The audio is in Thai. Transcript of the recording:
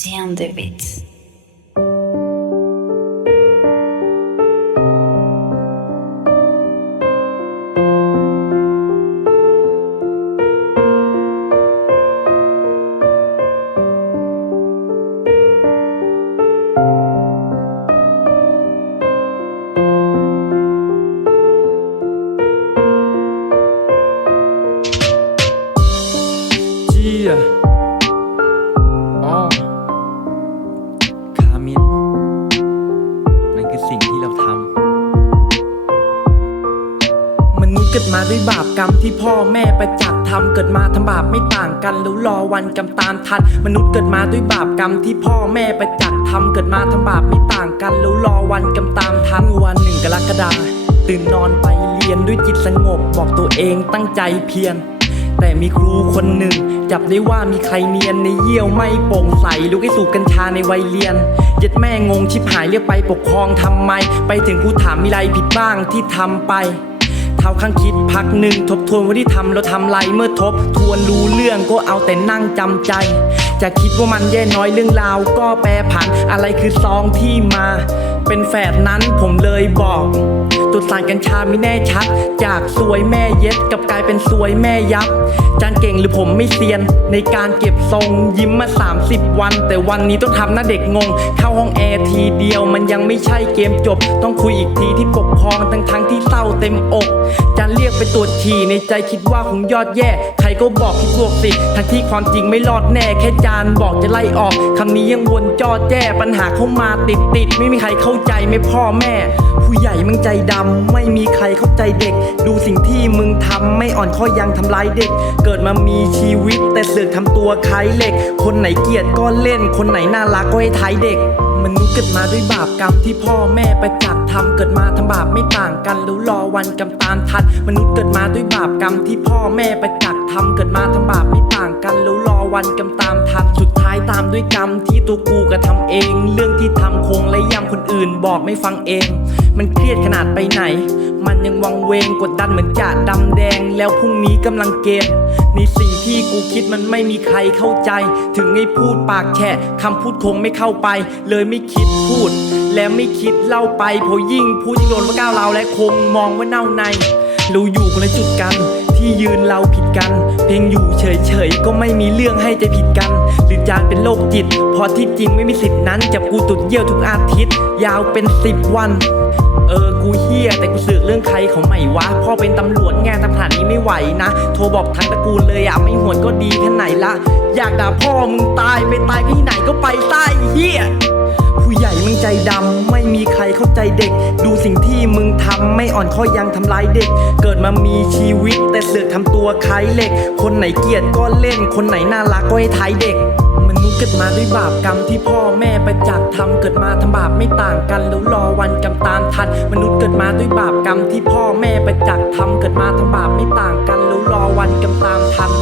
Stay on the beat.คามินนั่นคือสิ่งที่เราทำมนุษย์เกิดมาด้วยบาปกรรมที่พ่อแม่ประจักษ์ทำเกิดมาทำบาปไม่ต่างกันแล้วรอวันกรรมตามทันมนุษย์เกิดมาด้วยบาปกรรมที่พ่อแม่ประจักษ์ทำเกิดมาทำบาปไม่ต่างกันแล้วรอวันกรรมตามทันวันหนึ่งกรกฎาคมตื่นนอนไปเรียนด้วยจิตสงบบอกตัวเองตั้งใจเพียรแต่มีครูคนหนึ่งจับได้ว่ามีใครเนียนในเยี่ยวไม่โปร่งใสลูกให้สูบกัญชาในวัยเรียนเย็ดแม่งงชิบหายเรียกไปปกครองทำไมไปถึงครูถามมีไรผิดบ้างที่ทำไปเท้าข้างคิดพักหนึ่งทบทวนว่าที่ทำเราทำไรเมื่อทบทวนรู้เรื่องก็เอาแต่นั่งจำใจจะคิดว่ามันแย่น้อยเรื่องราวก็แปรผันอะไรคือซองที่มาเป็นแฝดนั้นผมเลยบอกตัวสารกัญชาไม่แน่ชัดจากสวยแม่เย็ดกับกลายเป็นสวยแม่ยับจานเก่งหรือผมไม่เซียนในการเก็บทรงยิ้มมา30 วันแต่วันนี้ต้องทำหน้าเด็กงงเข้าห้องแอร์ทีเดียวมันยังไม่ใช่เกมจบต้องคุยอีกทีที่ปกครองทั้งที่เศร้าเต็มอกจานเรียกไปตรวจฉี่ในใจคิดว่าคงยอดแย่ใครก็บอกคิดบวกสิทั้งที่ความจริงไม่รอดแน่แค่จานบอกจะไล่ออกคำนี้ยังวนจอแจ้ปัญหาเข้ามาติดไม่มีใครเข้าใจไม่พ่อแม่ผู้ใหญ่มึงใจดำไม่มีใครเข้าใจเด็กดูสิ่งที่มึงทำไม่อ่อนข้อยังทำร้ายเด็กเกิดมามีชีวิตแต่เสือกทำตัวคล้ายเหล็กคนไหนเกลียดก็เล่นคนไหนน่ารักก็ให้ท้ายเด็กมนุษย์เกิดมาด้วยบาปกรรมที่พ่อแม่ประจักษ์ทำเกิดมาทำบาปไม่ต่างกันแล้วรอวันกรรมตามทันมนุษย์เกิดมาด้วยบาปกรรมที่พ่อแม่ประจักษ์ทำเกิดมาทำบาปไม่ต่างกันแล้วรอวันกรรมตามทันสุดท้ายตามด้วยกรรมที่ตัวกูกระทำเองเรื่องที่ทำคงและย้ำคนอื่นบอกไม่ฟังเองมันเครียดขนาดไปไหนมันยังวังเวงกดดันเหมือนจะดำแดงแล้วพรุ่งนี้กำลังเกณฑ์ในสิ่งที่กูคิดมันไม่มีใครเข้าใจถึงให้พูดปากแฉะคำพูดคงไม่เข้าไปเลยไม่คิดพูดและไม่คิดเล่าไปเพราะยิ่งพูดยิ่งโดนว่าก้าวร้าวและคงมองว่าเน่าในเราอยู่คนละจุดกันที่ยืนเราผิดกันเพียงอยู่เฉยๆก็ไม่มีเรื่องให้ใจผิดกันหรือจานเป็นโรคจิตพอที่จริงไม่มีสิทธินั้นจับกูตุดเยี่ยวทุกอาทิตย์ยาวเป็น10 วันกูเฮี้ยแต่กูสืบเรื่องใครเขาไม่วะพ่อเป็นตำรวจงานตำรวจนี้ไม่ไหวนะโทรบอกทั้งตระกูลเลยไม่หวนก็ดีแค่ไหนละอยากด่าพ่อมึงตายไปตายที่ไหนก็ไปใต้เฮี้ยผู้ใหญ่มึงใจดำไม่มีใครเข้าใจเด็กดูสิ่งที่มึงทำไม่อ่อนข้อยังทำร้ายเด็กเกิดมามีชีวิตแต่เสือกทำตัวคล้ายเหล็กคนไหนเกลียดก็เล่นคนไหนน่ารักก็ให้ท้ายเด็กมนุษย์เกิดมาด้วยบาปกรรมที่พ่อแม่ประจักษ์ทำเกิดมาทำบาปไม่ต่างกันแล้วรอวันกรรมตามทันมนุษย์เกิดมาด้วยบาปกรรมที่พ่อแม่ประจักษ์ทำเกิดมาทำบาปไม่ต่างกันแล้วรอวันกรรมตามทัน